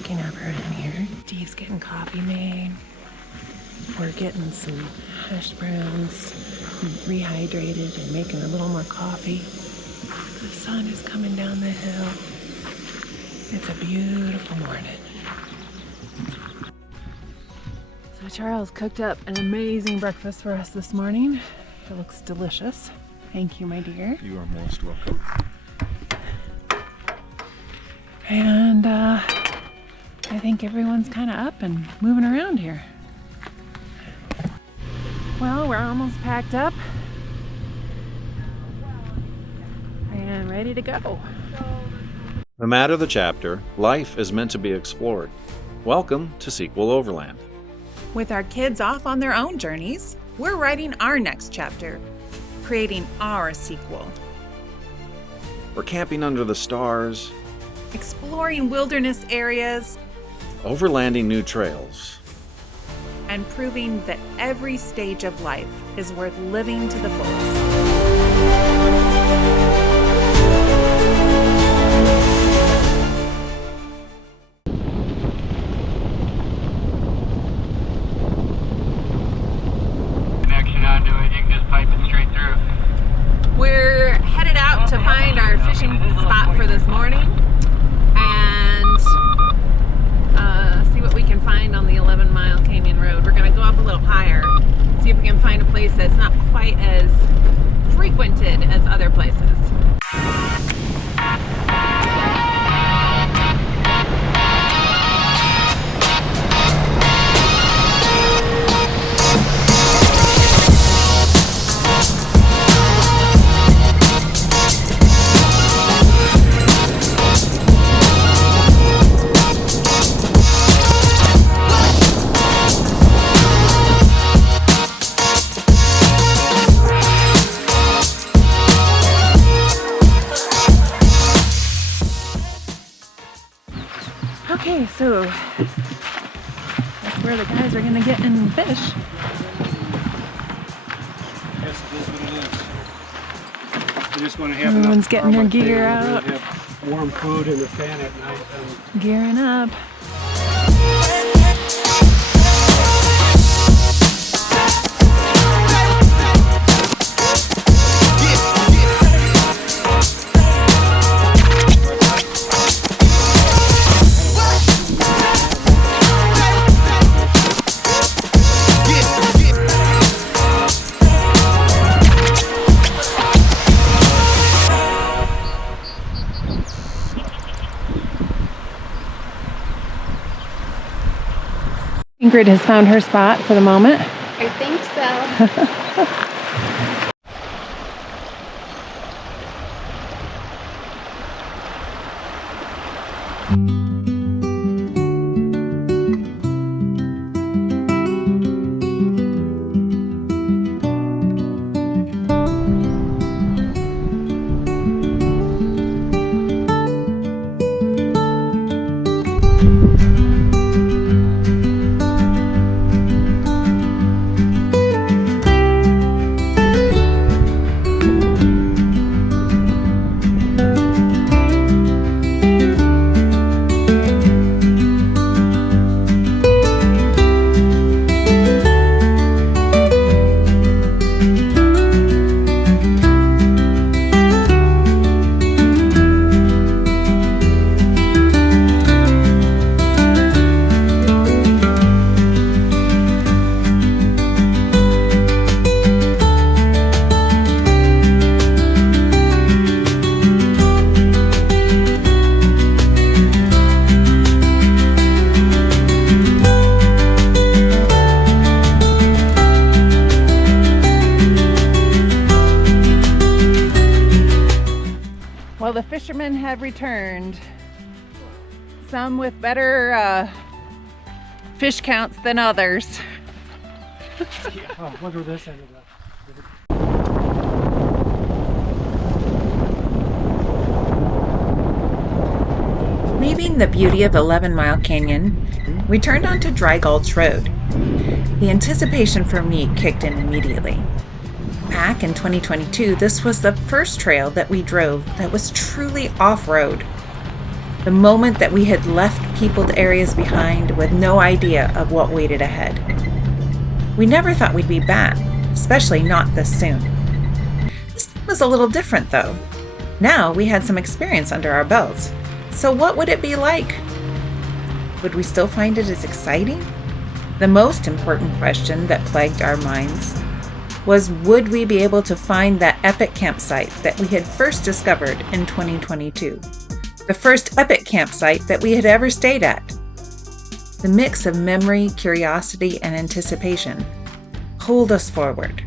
waking up around here. Steve's getting coffee made. We're getting some hash browns rehydrated and making a little more coffee. The sun is coming down the hill. It's a beautiful morning. So Charles cooked up an amazing breakfast for us this morning. It looks delicious. Thank you, my dear. You are most welcome. And I think everyone's kind of up and moving around here. Well, we're almost packed up and ready to go. No matter the chapter, life is meant to be explored. Welcome to Sequel Overland. With our kids off on their own journeys, we're writing our next chapter, creating our sequel. We're camping under the stars, Exploring wilderness areas, overlanding new trails. and proving that every stage of life is worth living to the fullest. Connection onto it, you can just pipe it straight through. We're headed out to find our fishing spot for this morning and see what we can find on the 11 Mile Canyon Road. We're going to go up a little higher, see if we can find a place that's not quite as frequented as other places. Okay, so that's where the guys are gonna get in fish. Yes, it is what it is. You just want to have Everyone's enough getting their carbon gear there out. to have warm food in the fan at night. Gearing up. Ingrid has found her spot for the moment. I think so. Well, the fishermen have returned. Some with better fish counts than others. Oh, look where this ended up. Leaving the beauty of 11 Mile Canyon, we turned onto Dry Gulch Road. The anticipation for me kicked in immediately. Back in 2022, this was the first trail that we drove that was truly off-road. The moment that we had left peopled areas behind with no idea of what waited ahead. We never thought we'd be back, especially not this soon. This was a little different though. Now we had some experience under our belts. So what would it be like? Would we still find it as exciting? The most important question that plagued our minds was, would we be able to find that epic campsite that we had first discovered in 2022? The first epic campsite that we had ever stayed at. The mix of memory, curiosity, and anticipation pulled us forward.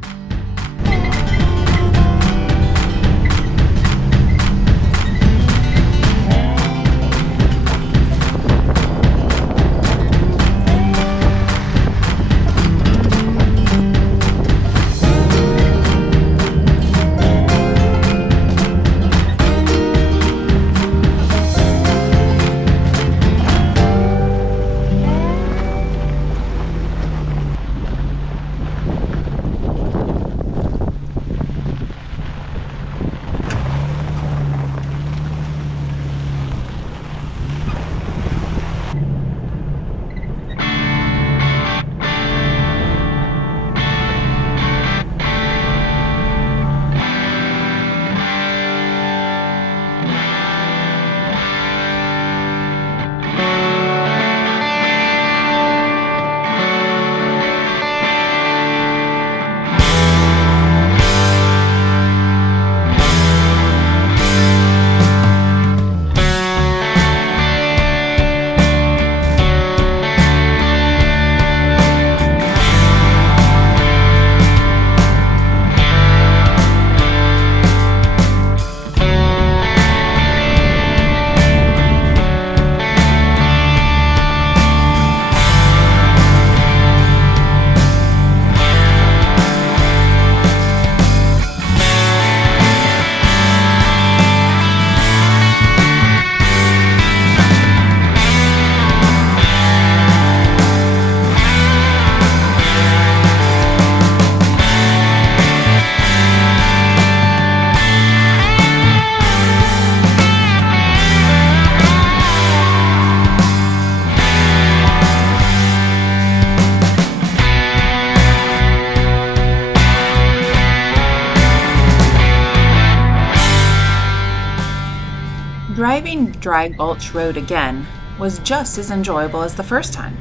Driving Dry Gulch Road again was just as enjoyable as the first time,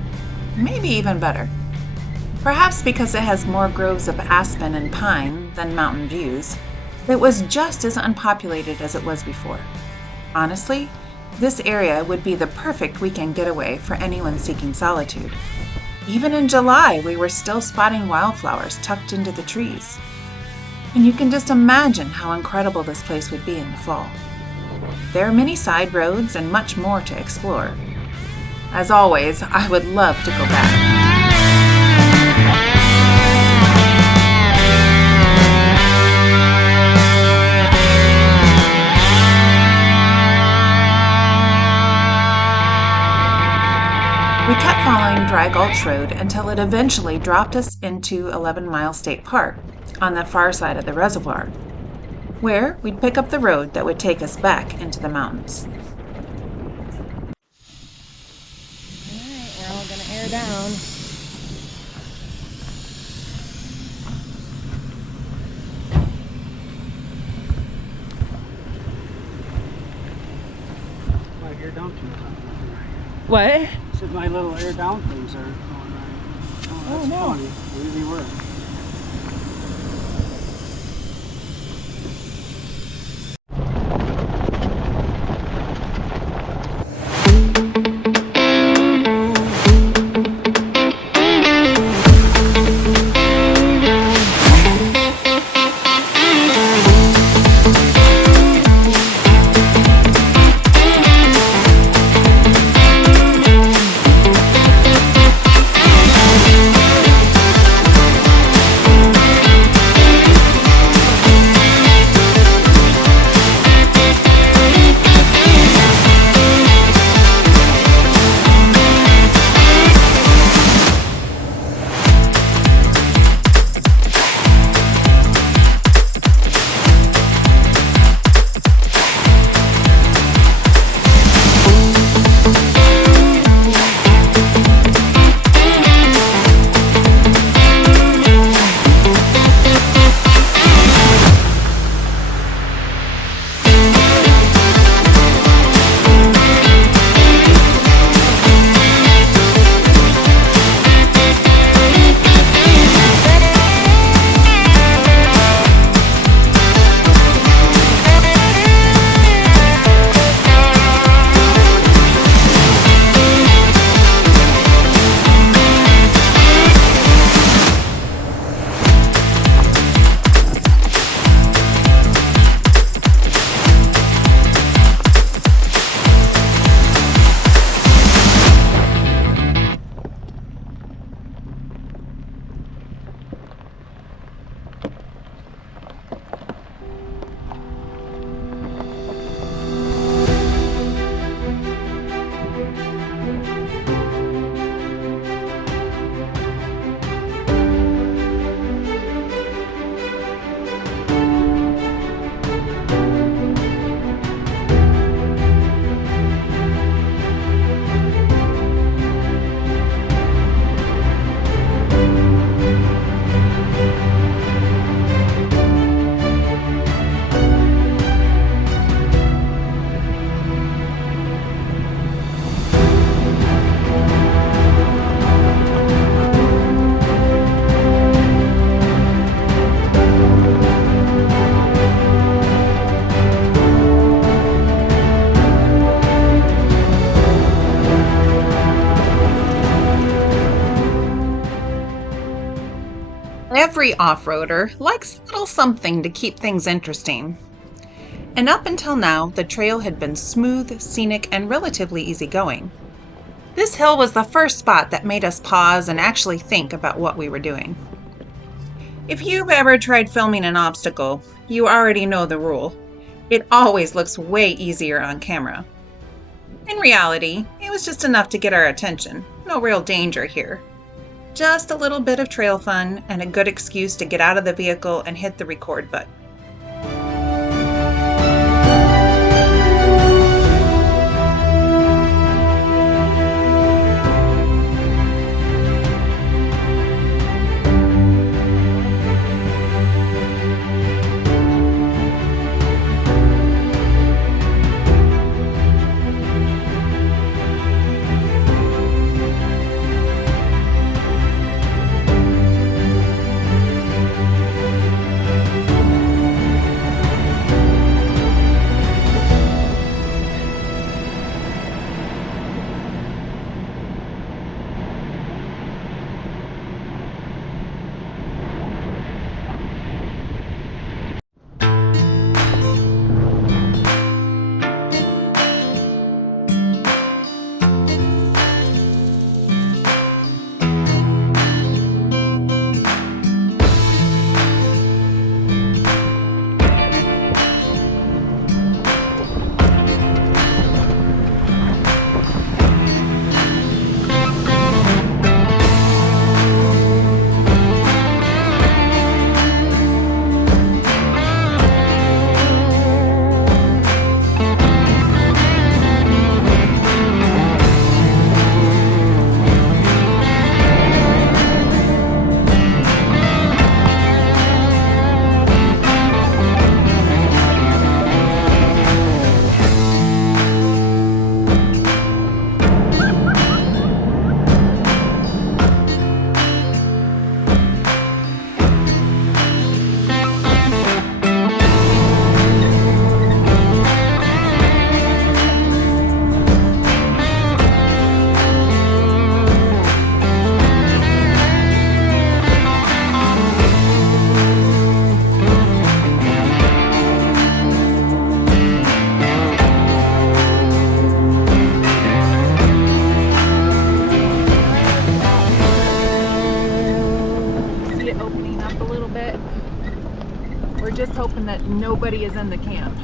maybe even better. Perhaps because it has more groves of aspen and pine than mountain views, it was just as unpopulated as it was before. Honestly, this area would be the perfect weekend getaway for anyone seeking solitude. Even in July, we were still spotting wildflowers tucked into the trees. And you can just imagine how incredible this place would be in the fall. There are many side roads and much more to explore. As always, I would love to go back. We kept following Dry Gulch Road until it eventually dropped us into 11 Mile State Park on the far side of the reservoir, where we'd pick up the road that would take us back into the mountains. Alright, we're all gonna air down. My air down things aren't going right. What? I said my little air down things aren't going right. Oh, that's no. funny. They really were. Every off-roader likes a little something to keep things interesting. And up until now, the trail had been smooth, scenic, and relatively easygoing. This hill was the first spot that made us pause and actually think about what we were doing. If you've ever tried filming an obstacle, you already know the rule. It always looks way easier on camera. In reality, it was just enough to get our attention. No real danger here. Just a little bit of trail fun and a good excuse to get out of the vehicle and hit the record button. Just hoping that nobody is in the camp.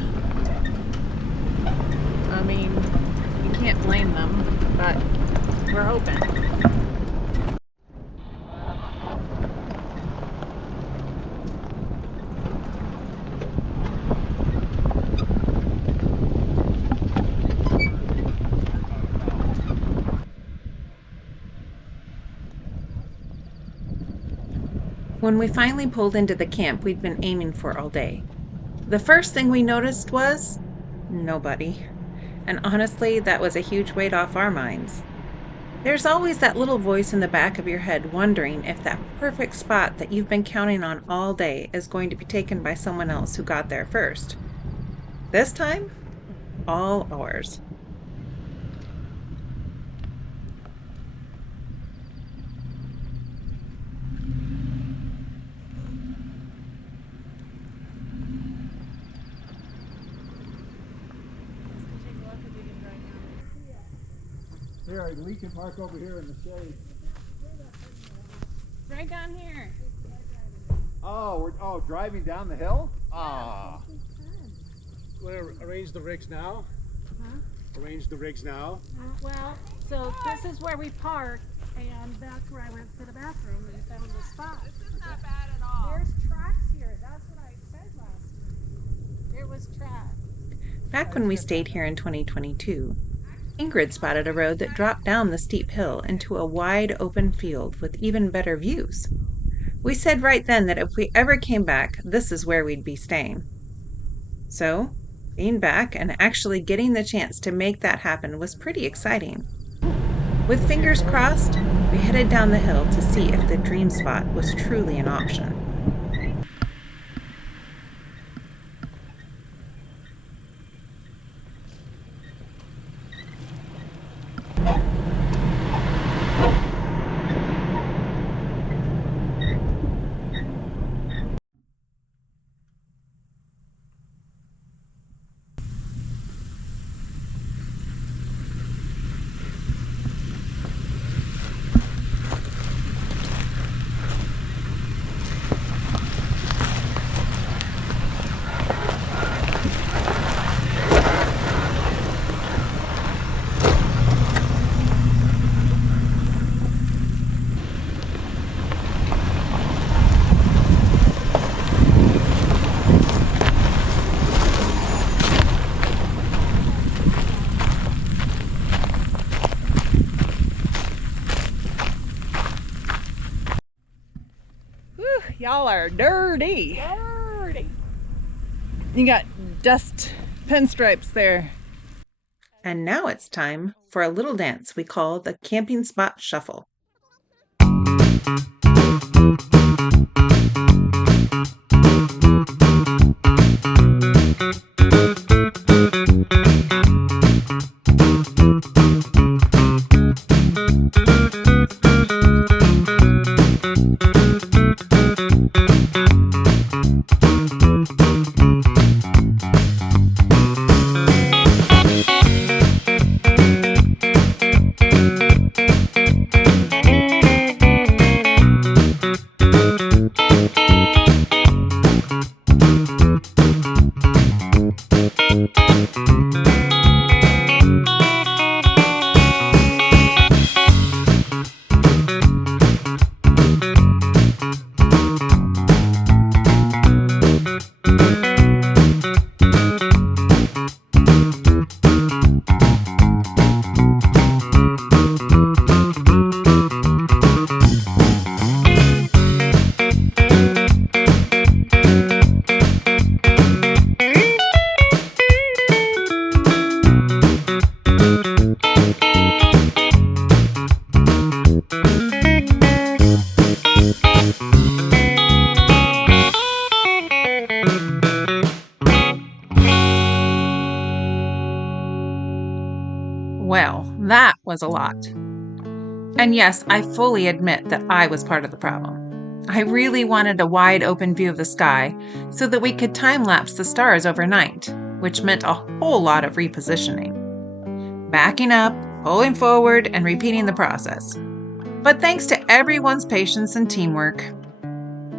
I mean, you can't blame them, but we're hoping. When we finally pulled into the camp we'd been aiming for all day, the first thing we noticed was nobody. And honestly, that was a huge weight off our minds. There's always that little voice in the back of your head wondering if that perfect spot that you've been counting on all day is going to be taken by someone else who got there first. This time, all ours. Here, we can park over here in the shade. Right down here. Oh, we're driving down the hill? Ah. Want to arrange the rigs now? Huh? Arrange the rigs now? Well, so this is where we parked, and that's where I went to the bathroom and found the spot. This is not bad at all. There's tracks here. That's what I said last time. There was tracks. Back when we stayed here in 2022, Ingrid spotted a road that dropped down the steep hill into a wide open field with even better views. We said right then that if we ever came back, this is where we'd be staying. So, being back and actually getting the chance to make that happen was pretty exciting. With fingers crossed, we headed down the hill to see if the dream spot was truly an option. Y'all are dirty. Dirty. You got dust pinstripes there. And now it's time for a little dance we call the Camping Spot Shuffle. Well, that was a lot. And yes, I fully admit that I was part of the problem. I really wanted a wide open view of the sky so that we could time-lapse the stars overnight, which meant a whole lot of repositioning. Backing up, pulling forward, and repeating the process. But thanks to everyone's patience and teamwork,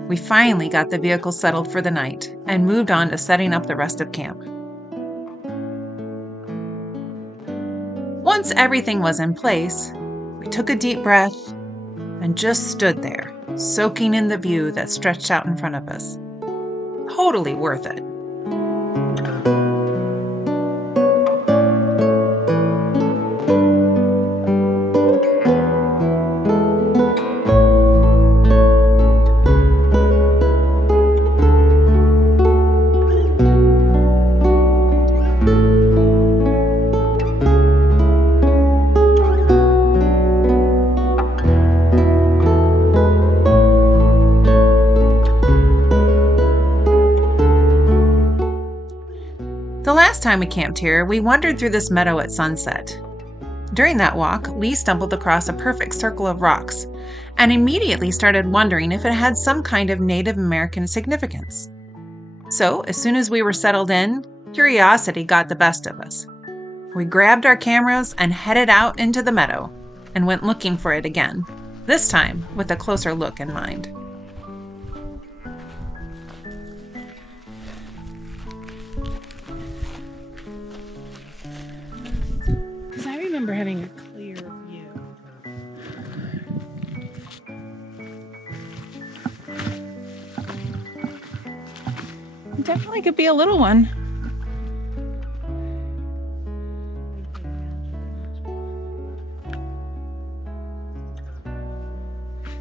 we finally got the vehicle settled for the night and moved on to setting up the rest of camp. Once everything was in place, we took a deep breath and just stood there, soaking in the view that stretched out in front of us. Totally worth it. The last time we camped here, we wandered through this meadow at sunset. During that walk, Lee stumbled across a perfect circle of rocks and immediately started wondering if it had some kind of Native American significance. So, as soon as we were settled in, curiosity got the best of us. We grabbed our cameras and headed out into the meadow and went looking for it again, this time with a closer look in mind. Because I remember having a clear view. It definitely could be a little one.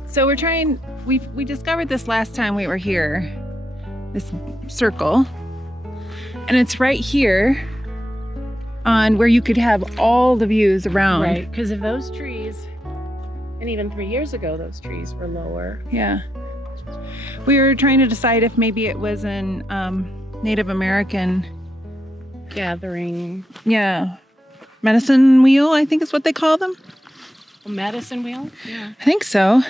So we discovered this last time we were here, this circle, and it's right here on where you could have all the views around. Right, because of those trees, and even 3 years ago, those trees were lower. Yeah. We were trying to decide if maybe it was an Native American, Gathering medicine wheel, I think is what they call them. a medicine wheel. Yeah. I think so.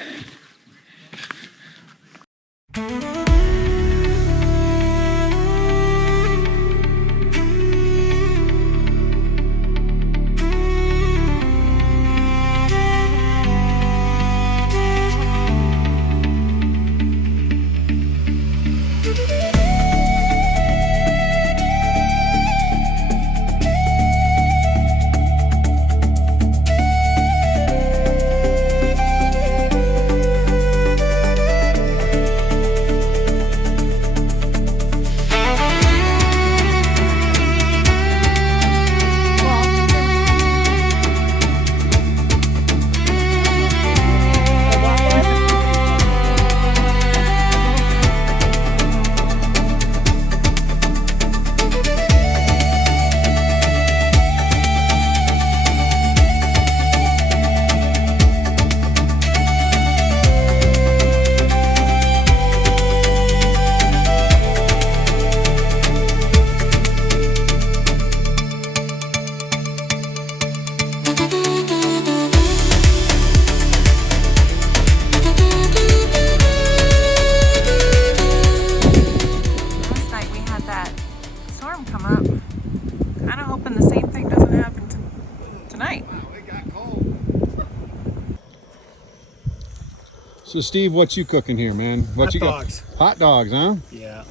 So Steve, what you cooking here, man? What Hot you dogs. got? Hot dogs, huh? Yeah.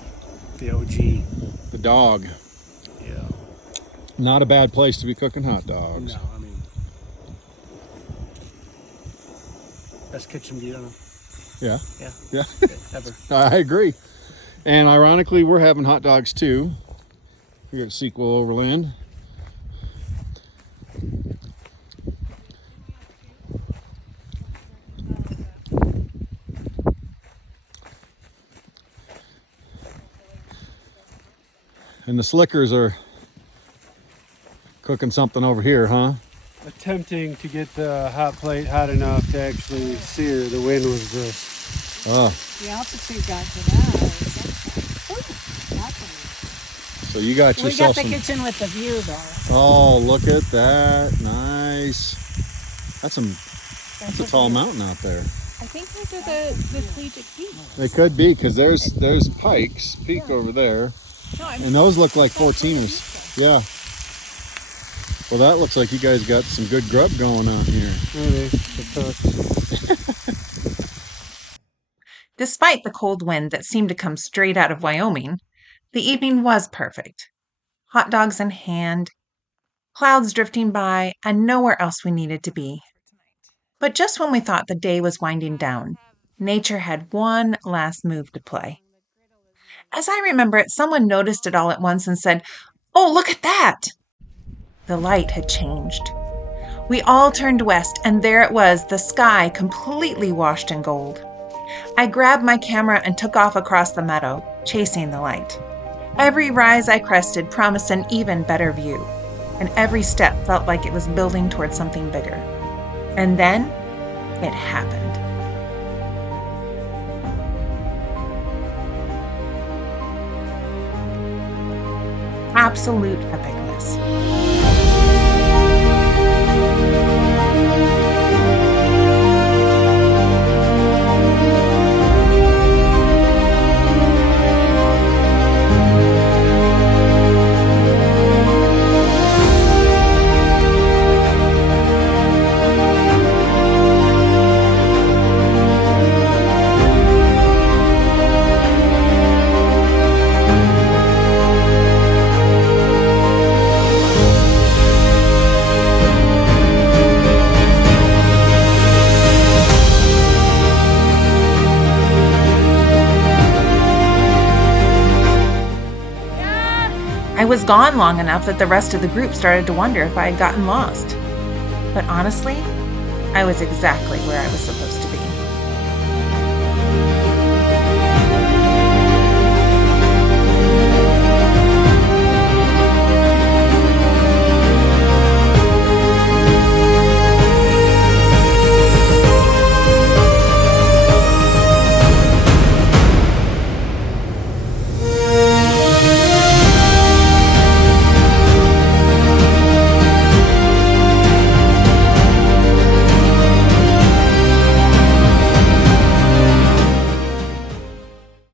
The OG. The dog. Yeah. Not a bad place to be cooking hot dogs. No, I mean, best kitchen you know. Yeah. Yeah. Yeah. Ever. I agree. And ironically, we're having hot dogs too here at Sequel Overland. And the Slickers are cooking something over here, huh? Attempting to get the hot plate hot enough to actually sear. The wind was just. Oh, The altitude got to that. so you got We yourself got the some. kitchen with the view though. Oh, look at that! Nice. That's a tall mountain out there. I think those are the collegiate peaks. They could be because there's Pikes Peak over there, No, and those look like 14ers. Yeah. Well, that looks like you guys got some good grub going on here. Maybe. The cooks. Despite the cold wind that seemed to come straight out of Wyoming, the evening was perfect. Hot dogs in hand, clouds drifting by, and nowhere else we needed to be. But just when we thought the day was winding down, nature had one last move to play. As I remember it, someone noticed it all at once and said, "Oh, look at that!" The light had changed. We all turned west, and there it was, the sky completely washed in gold. I grabbed my camera and took off across the meadow, chasing the light. Every rise I crested promised an even better view, and every step felt like it was building towards something bigger. And then it happened. Absolute epicness. I was gone long enough that the rest of the group started to wonder if I had gotten lost. But honestly, I was exactly where I was supposed to be.